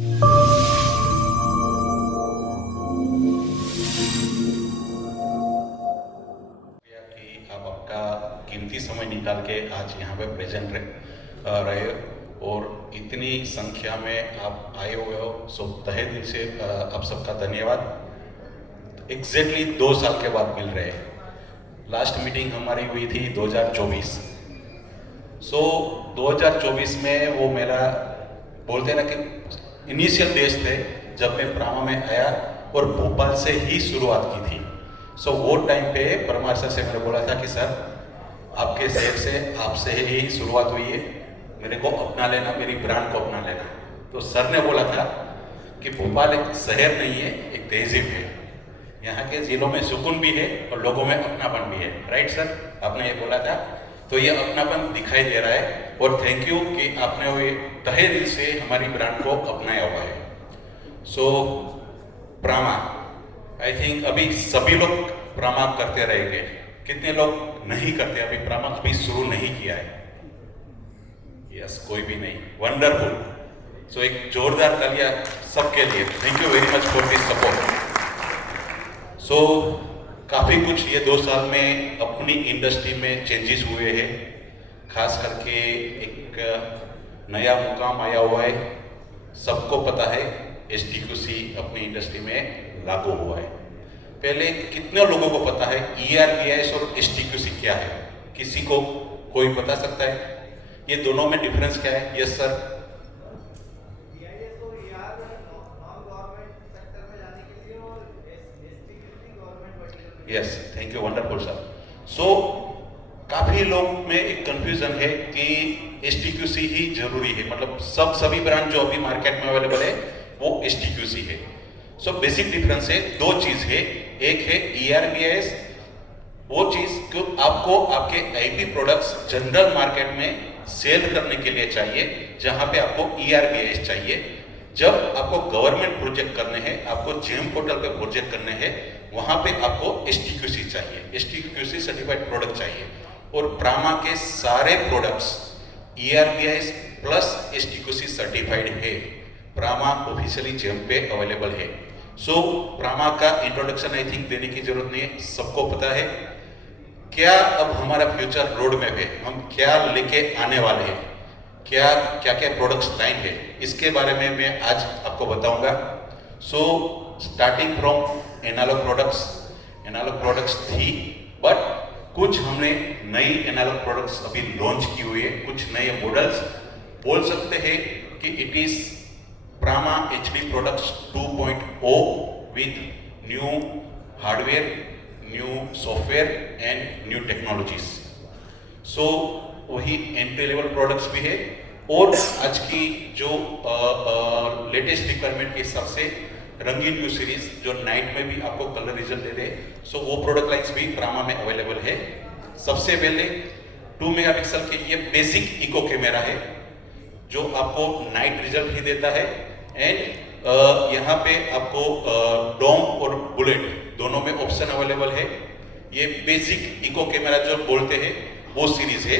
कि आप आपका कीमती समय निकाल के आज यहाँ पे प्रेजेंट रहे और इतनी संख्या में आप आए हुए हो, सो तहे दिल से आप सबका धन्यवाद। एग्जैक्टली 2 साल के बाद मिल रहे हैं। लास्ट मीटिंग हमारी हुई थी 2024। सो 2024 में वो मेरा बोलते ना कि इनिशियल डेज थे जब मैं प्रामा में आया और भोपाल से ही शुरुआत की थी। सो वो टाइम पे परमार सर से मैंने बोला था कि सर आपके शहर से आपसे ही शुरुआत हुई है, मेरे को अपना लेना, मेरी ब्रांड को अपना लेना। तो सर ने बोला था कि भोपाल एक शहर नहीं है, एक तहजीब है। यहाँ के जिलों में सुकून भी है और लोगों में अपनापन भी है। राइट सर, आपने ये बोला था। तो ये अपनापन दिखाई दे रहा है और थैंक यू कि आपने वो तहे दिल से हमारी ब्रांड को अपनाया हुआ है। सो प्रामा, आई थिंक अभी सभी लोग प्रामा करते रहेंगे। कितने लोग नहीं करते अभी प्रामा, अभी शुरू नहीं किया है? यस, कोई भी नहीं। वंडरफुल। सो एक जोरदार तालियां सबके लिए। Thank you very much for this support. So काफ़ी कुछ ये 2 साल में अपनी इंडस्ट्री में चेंजेस हुए हैं। खास करके एक नया मुकाम आया हुआ है। सबको पता है STQC अपनी इंडस्ट्री में लागू हुआ है। पहले कितने लोगों को पता है ERBIS और STQC क्या है? किसी को कोई बता सकता है ये दोनों में डिफरेंस क्या है? Yes sir. Yes, thank you, wonderful sir. So काफी लोग में एक कंफ्यूजन है कि STQC ही जरूरी है, मतलब सभी ब्रांड जो अभी मार्केट में अवेलेबल है वो STQC है। सो बेसिक डिफरेंस है, 2 चीज है। एक है ERBIS, वो चीज जो आपको आपके IP प्रोडक्ट्स जनरल मार्केट में सेल करने के लिए चाहिए, जहां पे आपको ERBIS चाहिए। जब आपको गवर्नमेंट प्रोजेक्ट करने हैं, आपको GeM पोर्टल पे प्रोजेक्ट करने हैं, वहां पे आपको STQC चाहिए, STQC सर्टिफाइड प्रोडक्ट चाहिए। और प्रामा के सारे products ERBIS plus STQC certified है। प्रामा ऑफिशियली GeM पे अवेलेबल है। सो प्रामा का इंट्रोडक्शन आई थिंक देने की जरूरत नहीं है, सबको पता है। क्या अब हमारा फ्यूचर रोड मैप है, हम क्या लेके आने वाले हैं, क्या क्या प्रोडक्ट्स लाइन है, इसके बारे में मैं आज आपको बताऊंगा। So starting from analog products थी, बट कुछ हमने नई एनालॉग प्रोडक्ट्स अभी लॉन्च की हुई है, कुछ नए मॉडल्स। बोल सकते हैं कि it is Prama HD products 2.0 with new hardware, new software and new technologies. So वही एंट्री लेवल प्रोडक्ट्स भी है और आज की जो लेटेस्ट रिक्वायरमेंट के हिसाब से रंगीन व्यू सीरीज जो नाइट में भी आपको कलर रिजल्ट दे रहे, सो वो प्रोडक्ट लाइन्स भी प्रामा में अवेलेबल है। सबसे पहले 2 मेगापिक्सल के ये बेसिक इको कैमरा है जो आपको नाइट रिजल्ट ही देता है। एंड यहाँ पे आपको डोम और बुलेट दोनों में ऑप्शन अवेलेबल है। ये बेसिक इको कैमरा जो बोलते हैं वो सीरीज है।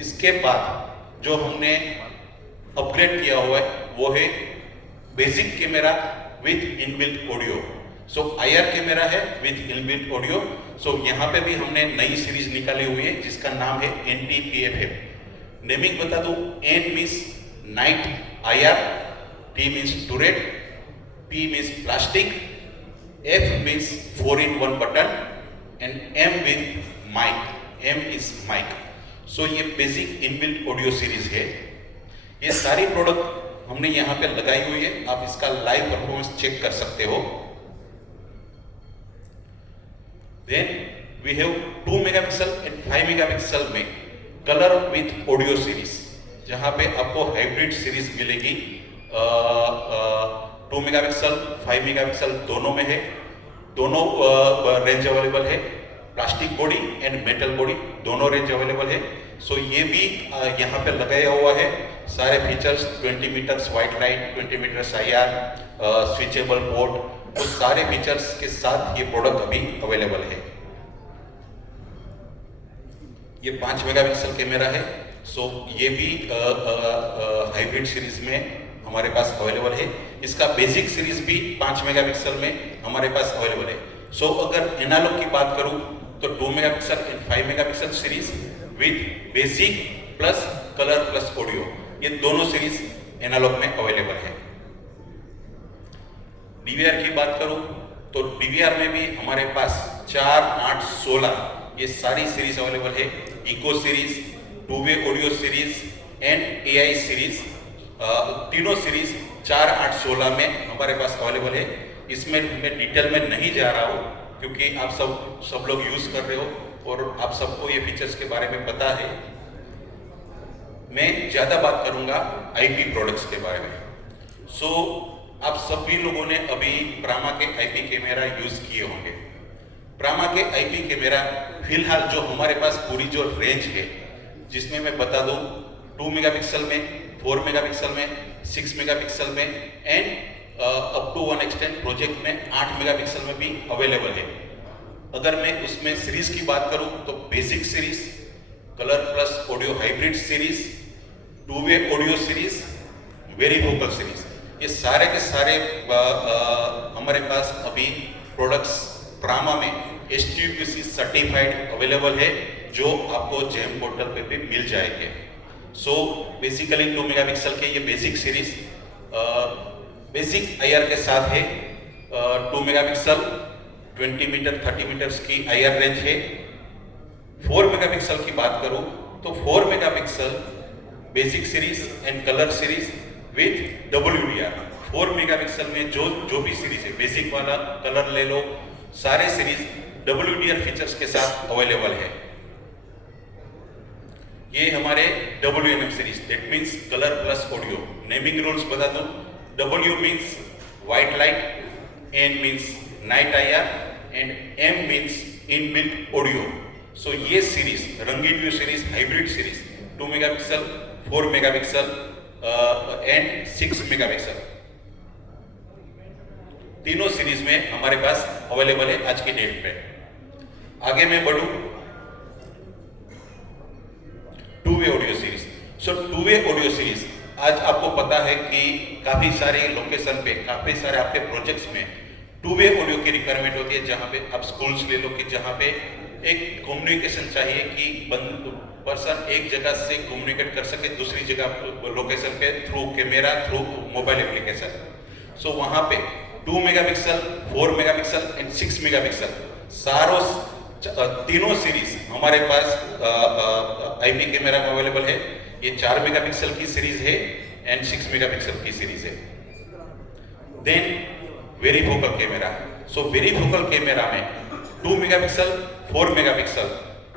इसके बाद जो हमने अपग्रेड किया हुआ है वो है basic camera with inbuilt audio. So IR camera है विद इनबिल्ट ऑडियो। सो यहाँ पे भी हमने नई सीरीज निकाली हुई है जिसका नाम है NT-PFF। नेमिंग बता दूं, N means night IR, T means turret, P means plastic, F means 4-in-1 button and M with mic, M is mic. So ये बेसिक इनबिल्ट ऑडियो सीरीज है। ये सारी प्रोडक्ट हमने यहाँ पे लगाई हुई है, आप इसका लाइव परफॉर्मेंस चेक कर सकते हो। Then we have 2 megapixel and 5 megapixel में कलर विथ ऑडियो सीरीज, जहाँ पे आपको हाइब्रिड सीरीज मिलेगी। 2 मेगापिक्सल 5 मेगापिक्सल दोनों में है, दोनों रेंज अवेलेबल है। Plastic body and metal body दोनों रेंज अवेलेबल है। सो ये भी यहाँ पे लगाया हुआ है। सारे features 20 meters white light, 20 meters IR, switchable port, तो सारे फीचर्स के साथ ये प्रोडक्ट अभी अवेलेबल है। ये 5 मेगापिक्सल कैमरा है। सो ये भी हाइब्रिड सीरीज में हमारे पास अवेलेबल है। इसका बेसिक सीरीज भी 5 मेगापिक्सल में हमारे पास अवेलेबल है। सो अगर एनालॉग की बात करूं तो 2 megapixel and 5 megapixel series with basic plus colour plus audio, ये दोनों सीरीज एनालॉग में अवेलेबल है। डीवीआर की बात करूं तो डीवीआर में भी हमारे पास 4, 8, 16 ये सारी सीरीज अवेलेबल है। Eco series, 2 way audio series and AI series, तीनों सीरीज 4, 8, 16 में हमारे पास अवेलेबल है। इसमें मैं डिटेल में नहीं जा रहा हूँ क्योंकि आप सब लोग यूज कर रहे हो और आप सबको ये फीचर्स के बारे में पता है। मैं ज़्यादा बात करूँगा आईपी प्रोडक्ट्स के बारे में। सो आप सभी लोगों ने अभी प्रामा के आईपी कैमरा यूज किए होंगे। प्रामा के आईपी कैमरा फिलहाल जो हमारे पास पूरी जो रेंज है, जिसमें मैं बता दूं 2 मेगापिक्सल में, 4 मेगापिक्सल में, 6 मेगापिक्सल में and up to one extent project में 8 मेगापिक्सल में भी अवेलेबल है। अगर मैं उसमें सीरीज की बात करूं तो basic series, colour plus audio hybrid series, 2 way audio series, very vocal series, ये सारे के सारे हमारे पास अभी प्रोडक्ट्स प्रामा में STQC सर्टिफाइड अवेलेबल है, जो आपको जेम पोर्टल पे भी मिल जाएंगे। सो बेसिकली 2 मेगापिक्सल के ये बेसिक सीरीज बेसिक IR के साथ है। 2 मेगापिक्सल 20 मीटर 30 मीटर्स की IR रेंज है। 4 मेगापिक्सल की बात करूं तो 4 megapixel basic series and colour series with WDR। 4 megapixel में जो भी सीरीज है, बेसिक वाला, कलर ले लो, सारे सीरीज WDR फीचर्स के साथ अवेलेबल है। ये हमारे WNM series, that means colour plus audio. Naming rules बता दो। W means white light, N means night IR and M means inbuilt audio. So ये सीरीज रंगीन view series, hybrid series 2 megapixel, 4 megapixel and 6 megapixel, तीनों series में हमारे पास available है आज की डेट पे। आगे मैं बढ़ूं 2 वे ऑडियो सीरीज। सो 2 वे ऑडियो सीरीज आज आपको पता है कि काफी सारे लोकेशन पे, काफी सारे आपके प्रोजेक्ट्स में 2 वे ऑडियो की रिक्वायरमेंट होती है। जहां पे आप स्कूल्स ले लो कि जहां पे एक कम्युनिकेशन चाहिए कि पर्सन एक जगह से कम्युनिकेट कर सके दूसरी जगह लोकेशन पे through camera, through mobile application. So वहां पे 2 मेगापिक्सल, 4 मेगापिक्सल एंड 6 मेगापिक्सल सारों तीनों सीरीज हमारे पास आईपी कैमरा में अवेलेबल है। ये 4 मेगापिक्सल की सीरीज है एंड 6 मेगापिक्सल की सीरीज है। Then varifocal camera. So varifocal camera में 2 मेगापिक्सल, 4 मेगापिक्सल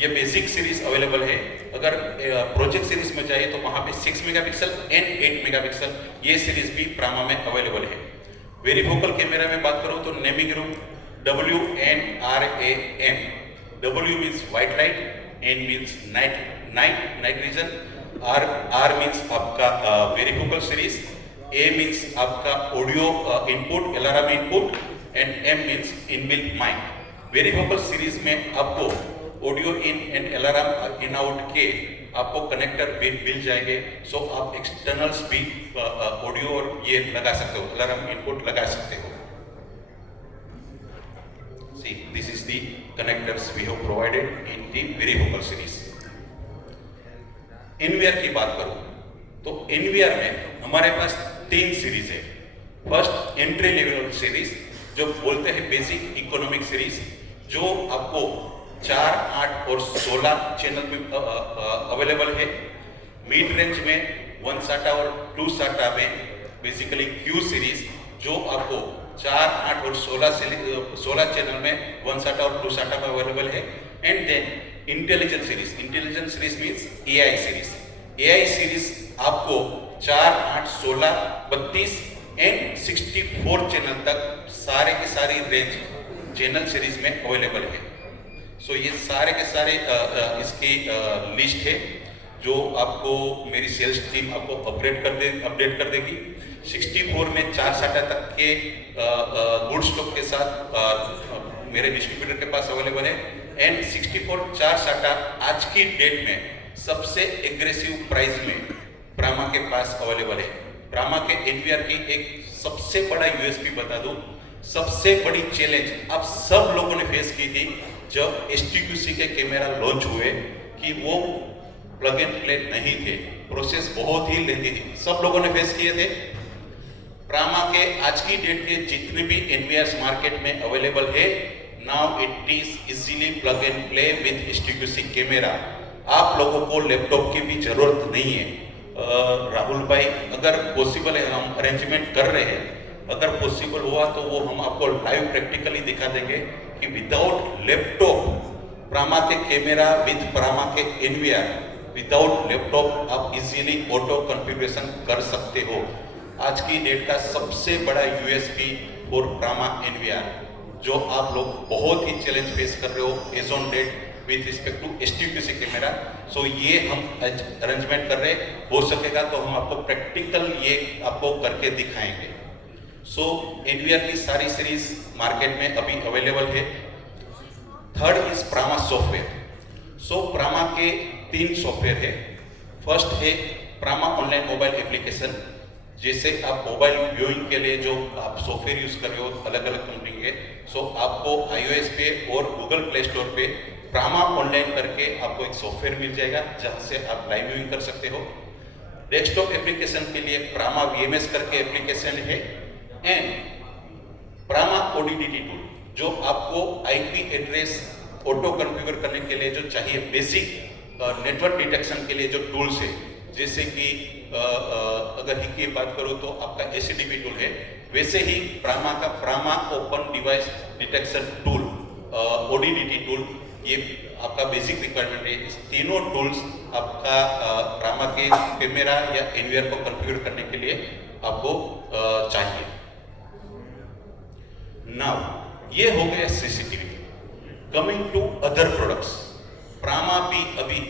ये बेसिक सीरीज अवेलेबल है। अगर प्रोजेक्ट सीरीज में चाहिए तो वहां पे 6 मेगापिक्सल एंड 8 मेगापिक्सल ये सीरीज भी प्रामा में अवेलेबल है। वेरी फोकल कैमरा में बात करूं तो naming room WNRAM। W means white light, N means night vision, R means आपका very focal series, A means आपका audio input, alarm input and M means inbuilt mic. Very focal series में आपको audio in and alarm in out के आपको connector भी मिल जाएंगे। सो आप externals भी ऑडियो और ये लगा सकते हो, अलार्म इनपुट लगा सकते हो। See, this is the connectors we have provided in the very vocal series. NVR की बात करूं तो NVR में हमारे पास 3 सीरीज है। फर्स्ट एंट्री लेवल सीरीज, जो बोलते हैं बेसिक इकोनॉमिक सीरीज, जो आपको 4, 8 और 16 चैनल में अवेलेबल है। मिड रेंज में 1 SATA और 2 SATA में बेसिकली Q सीरीज, जो आपको 4, 8 और 16 चैनल में 1 SATA और 2 SATA में अवेलेबल है। And then intelligent series. Intelligent series means AI series. AI series आपको 4, 8, 16, 32 एंड 64 चैनल तक सारे के सारी रेंज चैनल सीरीज में अवेलेबल है। सो ये सारे के सारे इसकी लिस्ट है जो आपको मेरी सेल्स टीम आपको अपडेट कर देगी। 64 में 4 SATA तक के गुड स्टॉक के साथ मेरे डिस्ट्रीब्यूटर के पास अवेलेबल है। एंड 64 4 SATA आज की डेट में सबसे एग्रेसिव प्राइस में प्रामा के पास अवेलेबल है। ब्राह्मा के एनवीआर की एक सबसे बड़ा यूएसपी बता दूं, सबसे बड़ी चैलेंज आप सब लोगों ने फेस की थी जब STQC के कैमरा लॉन्च हुए कि वो प्लग एंड प्ले नहीं थे, प्रोसेस बहुत ही लेंदी थी, सब लोगों ने फेस किए थे। ब्राह्मा के आज की डेट के जितने भी एनवीआर मार्केट में अवेलेबल है, now it is easily plug and play with STQC camera. आप लोगों को लैपटॉप की भी जरूरत नहीं है। राहुल भाई, अगर पॉसिबल है हम अरेंजमेंट कर रहे हैं, अगर पॉसिबल हुआ तो वो हम आपको लाइव प्रैक्टिकली दिखा देंगे कि विदाउट लैपटॉप ब्राह्मा के कैमरा विद ब्राह्मा के एनवीआर, विदाउट लैपटॉप आप इजीली ऑटो कॉन्फ़िगरेशन कर सकते हो। आज की डेट का सबसे बड़ा यूएसपी फॉर ब्राह्मा एनवीआर, जो आप लोग बहुत ही चैलेंज फेस कर रहे हो as on date with respect to STQC camera. So ये हम अरेंजमेंट कर रहे हैं, हो सकेगा तो हम आपको प्रैक्टिकल ये आपको करके दिखाएंगे। सो एनवीआर की सारी सीरीज मार्केट में अभी अवेलेबल है। Third is Brahma software. So Brahma के 3 सॉफ्टवेयर है। फर्स्ट है ब्राह्मा ऑनलाइन मोबाइल एप्लीकेशन, जैसे आप मोबाइल व्यूइंग के लिए जो आप सॉफ्टवेयर यूज कर रहे हो अलग अलग कंपनी के, सो आपको iOS पे और गूगल प्ले स्टोर पे ब्राह्मा ऑनलाइन करके आपको एक सॉफ्टवेयर मिल जाएगा जहां से आप लाइव व्यूइंग कर सकते हो। डेस्कटॉप एप्लीकेशन के लिए ब्राह्मा VMS करके एप्लीकेशन है, एंड ब्राह्मा ODDT टूल, जो आपको IP एड्रेस ऑटो कॉन्फ़िगर करने के लिए जो चाहिए, बेसिक नेटवर्क डिटेक्शन के लिए जो टूल्स है, जैसे कि अगर ही की बात करो तो आपका ACDP टूल है, वैसे ही ब्राह्मा का Brahma open device detection tool ODDT tool, ये आपका बेसिक रिक्वायरमेंट है। इस तीनों टूल्स आपका ब्राह्मा के कैमरा या एनवीआर को कॉन्फ़िगर करने के लिए आपको चाहिए। नाउ ये हो गया CCTV। Coming to other products, Brahma भी अभी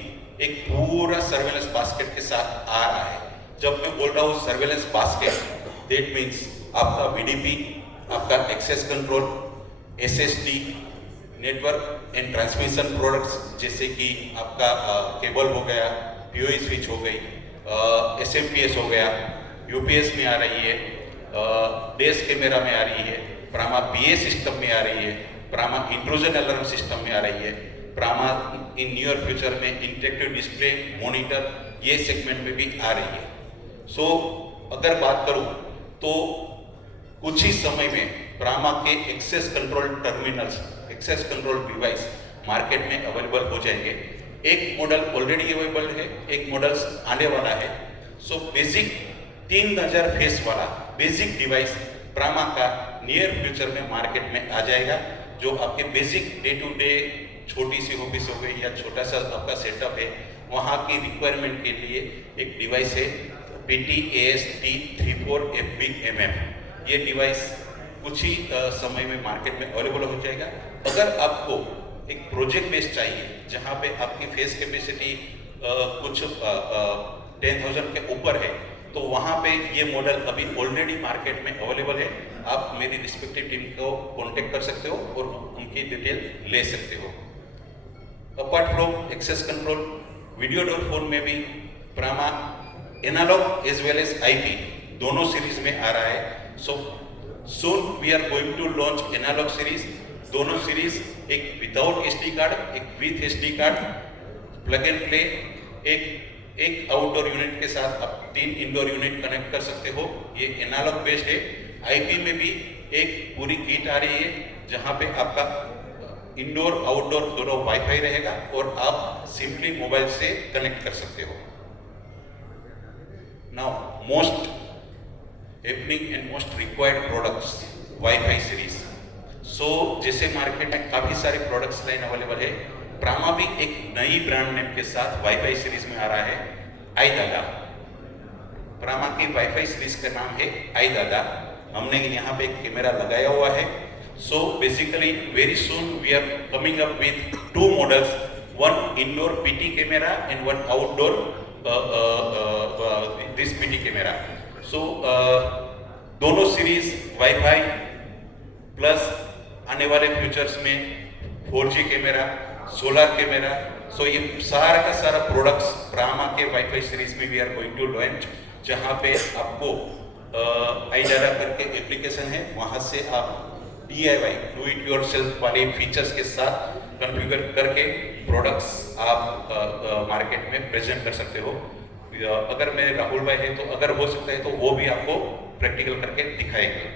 एक पूरा सर्वेलेंस बास्केट के साथ आ रहा है। जब मैं बोल रहा हूँ सर्वेलेंस बास्केट, दैट मीन्स आपका VDP, आपका access control, SSD, network and transmission products, जैसे कि आपका केबल हो गया, PoE स्विच हो गई, SMPS हो गया, UPS में आ रही है, डेस्क कैमरा में आ रही है, ब्राह्मा PA सिस्टम में आ रही है, ब्राह्मा इंट्रूजन अलार्म सिस्टम में आ रही है, ब्राह्मा इन नियर फ्यूचर में इंटरेक्टिव डिस्प्ले मॉनिटर, ये सेगमेंट में भी आ रही है। सो अगर बात करूं तो कुछ ही समय में ब्राह्मा के access control terminals, access control device market में अवेलेबल हो जाएंगे। एक मॉडल ऑलरेडी अवेलेबल है, एक मॉडल आने वाला है। सो बेसिक 3000 फेस वाला बेसिक डिवाइस ब्राह्मा का नियर फ्यूचर में मार्केट में आ जाएगा, जो आपके बेसिक डे टू डे छोटी सी ऑफिस हो गई या छोटा सा आपका सेटअप है, वहाँ की रिक्वायरमेंट के लिए एक डिवाइस है PT-AST34FB-MM। ये डिवाइस कुछ ही समय में मार्केट में अवेलेबल हो जाएगा। अगर आपको एक प्रोजेक्ट बेस्ड चाहिए जहाँ पे आपकी फेस कैपेसिटी कुछ 10,000 के ऊपर है, तो वहाँ पे ये मॉडल अभी ऑलरेडी मार्केट में अवेलेबल है। आप मेरी रिस्पेक्टिव टीम को कांटेक्ट कर सकते हो और उनकी डिटेल ले सकते हो। Apart from access control, video door phone में भी Brahma analog as well as IP दोनों सीरीज में आ रहा है। So soon we are going to launch analog series. दोनों सीरीज, एक विदाउट SD कार्ड, एक with SD card, plug and play, एक आउटडोर यूनिट के साथ आप 3 इंडोर यूनिट कनेक्ट कर सकते हो। ये एनालॉग बेस्ड है। IP में भी एक पूरी किट आ रही है जहाँ पे आपका इंडोर आउटडोर दोनों वाईफाई रहेगा और आप सिंपली मोबाइल से कनेक्ट कर सकते हो। Now most happening and most required products, wifi series. So जैसे मार्केट में काफी सारे प्रोडक्ट्स लाइन अवेलेबल है, ब्राह्मा भी एक नई ब्रांड नेम के साथ वाईफाई सीरीज में आ रहा है, iDADA। ब्राह्मा की वाईफाई सीरीज का नाम है iDADA। हमने यहाँ पे एक कैमरा लगाया हुआ है। So basically very soon we are coming up with 2 models, one indoor PT camera and one outdoor this PT camera. So दोनों सीरीज वाईफाई प्लस आने वाले फ्यूचर्स में 4G camera, solar camera, so ये सारा का सारा प्रोडक्ट्स ब्राह्मा के WiFi series में we are going to launch. जहाँ पे आपको iDara करके एप्लीकेशन है, वहाँ से आप DIY do it your self वाले फीचर्स के साथ कॉन्फ़िगर करके प्रोडक्ट्स आप मार्केट में प्रेजेंट कर सकते हो। अगर मैं राहुल भाई है तो अगर हो सकता है तो वो भी आपको प्रैक्टिकल करके दिखाएंगे।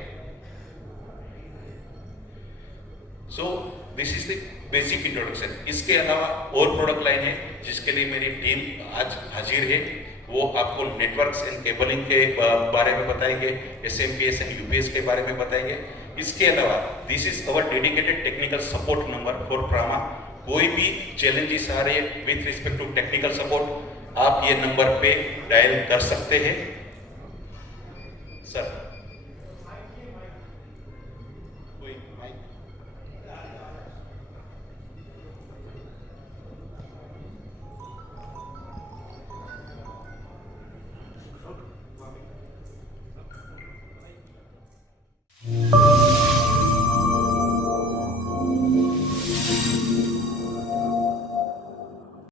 So this is the basic introduction. इसके अलावा और प्रोडक्ट लाइन है जिसके लिए मेरी टीम आज हाजिर है। वो आपको नेटवर्क्स एंड केबलिंग के बारे में बताएंगे, SMPS एंड UPS के बारे में बताएंगे। इसके अलावा this is our dedicated technical support number for Prama. कोई भी चैलेंजेस आ रहे हैं with respect to technical support, आप ये नंबर पे डायल कर सकते हैं। सर